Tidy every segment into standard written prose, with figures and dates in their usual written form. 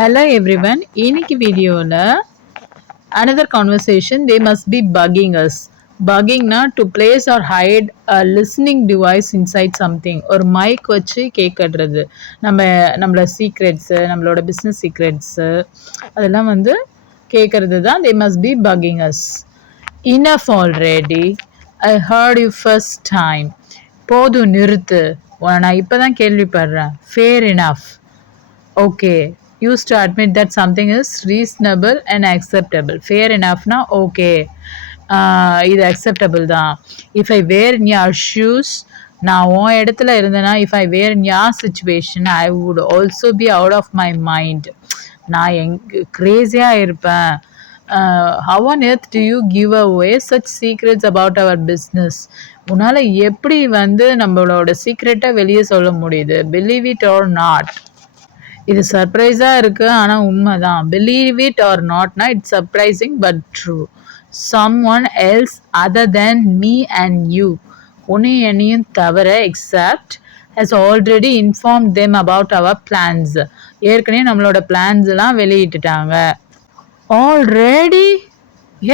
Hello everyone. இன்னைக்கு வீடியோல another conversation they must be bugging us. Buggingனா to place or hide a listening device inside something. ஒரு mic வச்சு கேட்கறது. நம்மளோட secrets, நம்மளோட பிஸ்னஸ் சீக்ரெட்ஸ் அதெல்லாம் வந்து கேட்கறது தான் they must be bugging us. Enough already. I heard you first time. போதும் நிறுத்து. நான் இப்பதான் கேள்விப்படுறேன். Fair enough. Okay. Used to admit that something is reasonable and acceptable. Fair enough na okay. இது acceptable தான். If I wear in your shoes, நான் உன் இடத்துல இருந்தேன்னா if I wear in your situation, I would also be out of my mind. நான் கிரேசியாக இருப்பேன். How on earth do you give away such secrets about our business? உன்னால் எப்படி வந்து நம்மளோட சீக்ரெட்டை வெளியே சொல்ல முடியுது? Believe it or not. இது சர்ப்ரைஸாக இருக்குது ஆனால் உண்மைதான். பிலீவ் இட் ஆர் நாட்னா it's surprising but true. Someone else other than me and you, உன்னையும் என்னையும் தவிர except has already inform them about our plans. ஏற்கனவே நம்மளோட பிளான்ஸ் எல்லாம் வெளியிட்டுட்டாங்க. ஆல்ரெடி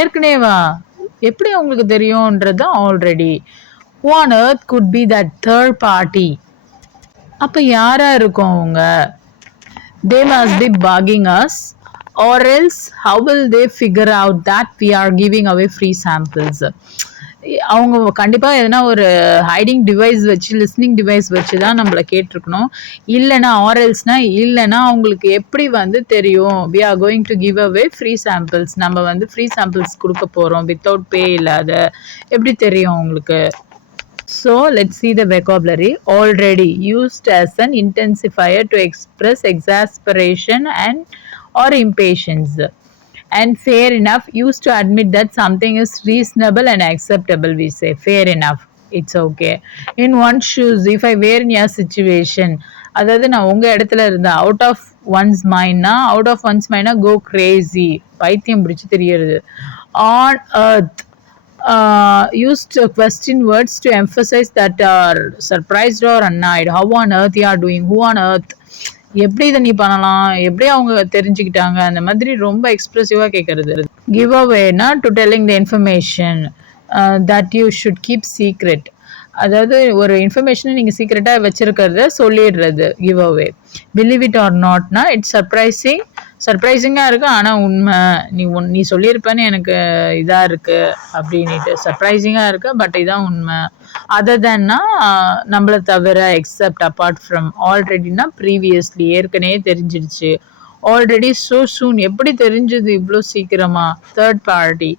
ஏற்கனவேவா? எப்படி உங்களுக்கு தெரியும்ன்றது already. On earth could be that third party. அப்போ யாராக இருக்கும் அவங்க? They must be bugging us, or else how will they figure out that we are giving away free samples? அவங்க கண்டிப்பாக எதனா ஒரு ஹைடிங் டிவைஸ் வச்சு, லிஸ்னிங் டிவைஸ் வச்சு தான் நம்மளை கேட்டிருக்கணும். இல்லைனா ஆர்எல்ஸ்னா இல்லைனா அவங்களுக்கு எப்படி வந்து தெரியும் we are going to give away free samples, நம்ம வந்து ஃப்ரீ சாம்பிள்ஸ் கொடுக்க போகிறோம் வித்தவுட் பே இல்லாத, எப்படி தெரியும் அவங்களுக்கு? So let's see the vocabulary. Already, used as an intensifier to express exasperation and or impatience. And fair enough, used to admit that something is reasonable and acceptable. We say fair enough, it's okay. In one's shoes, if I were in your situation, அதாவது நான் உங்கள் இடத்துல இருந்தேன், out of one's மைண்ட்னா go crazy, பைத்தியம் பிடிச்சி தெரியறது. On earth, used question words to emphasize that are surprised or annoyed. How on earth you are doing? Who on earth? எப்படி இதை நீ பண்ணலாம், எப்படி அவங்க தெரிஞ்சுக்கிட்டாங்க, அந்த மாதிரி ரொம்ப எக்ஸ்பிரசிவாக கேட்கறது. கிவ் அவேனா to telling the information that you should keep secret. அதாவது ஒரு இன்ஃபர்மேஷனை நீங்கள் சீக்ரெட்டாக வச்சுருக்கிறத சொல்லிடுறது give away. Believe it or நாட்னா இட்ஸ் சர்ப்ரைசிங்காக இருக்குது ஆனால் உண்மை. நீ சொல்லியிருப்பேன்னு எனக்கு இதாக இருக்குது அப்படின்ட்டு சர்ப்ரைசிங்காக இருக்குது பட் இதான் உண்மை. அதர் தேன்னா நம்மளை தவிர, எக்ஸப்ட், அப்பார்ட் ஃப்ரம். ஆல்ரெடினா ப்ரீவியஸ்லி, ஏற்கனவே தெரிஞ்சிடுச்சு. ஆல்ரெடி ஸோ சூன், எப்படி தெரிஞ்சது இவ்வளோ சீக்கிரமா? Third party,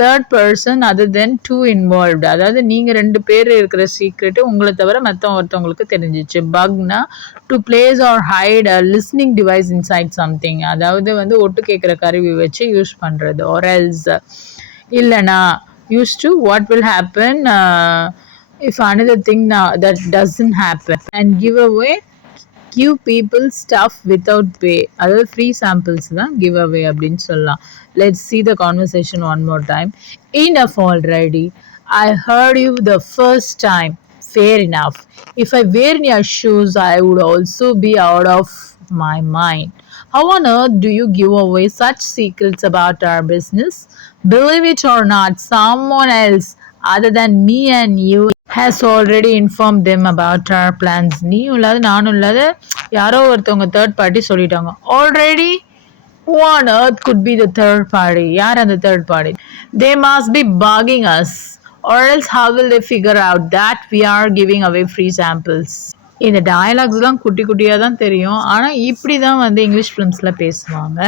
third person other than two involved. அதாவது நீங்கள் 2 பேர் இருக்கிற சீக்ரெட்டு உங்களை தவிர ஒருத்தவங்களுக்கு தெரிஞ்சிச்சு. பக்னா to place or hide a listening device inside something. அதாவது வந்து ஒட்டு கேட்குற கருவி வச்சு யூஸ் பண்ணுறது. ஆர் எல்ஸ் இல்லைனா use to what will happen if another thing that doesn't happen. And give away, give people stuff without pay. அதாவது free samples தான் கிவ் அவே அப்படின்னு சொல்லலாம். Let's see the conversation one more time. Enough already. I heard you the first time. Fair enough. If I were in your shoes, I would also be out of my mind. How on earth do you give away such secrets about our business? Believe it or not, someone else other than me and you has already informed them about our plans. நீயும் இல்லாத நானும் இல்லாத யாரோ ஒருத்தவங்க third party சொல்லிட்டாங்க. Already on earth could be the third party? யார் அந்த third party? They must be bugging us, or else how will they figure out that we are giving away free samples? இந்த டயலாக்ஸ்லாம் குட்டியாக தான் தெரியும், ஆனால் இப்படி தான் வந்து இங்கிலீஷ் ஃபிலிம்ஸில் பேசுவாங்க.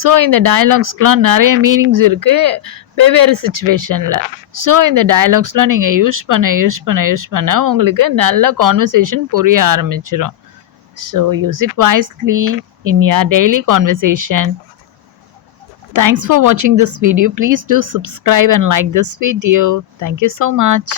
ஸோ இந்த டயலாக்ஸ்க்கெலாம் நிறைய மீனிங்ஸ் இருக்குது வெவ்வேறு சுச்சுவேஷனில். ஸோ இந்த டயலாக்ஸ்லாம் நீங்கள் யூஸ் பண்ண உங்களுக்கு நல்ல கான்வர்சேஷன் புரிய ஆரம்பிச்சிடும். So use it wisely in your daily conversation. Thanks for watching this video. Please do subscribe and like this video. Thank you so much.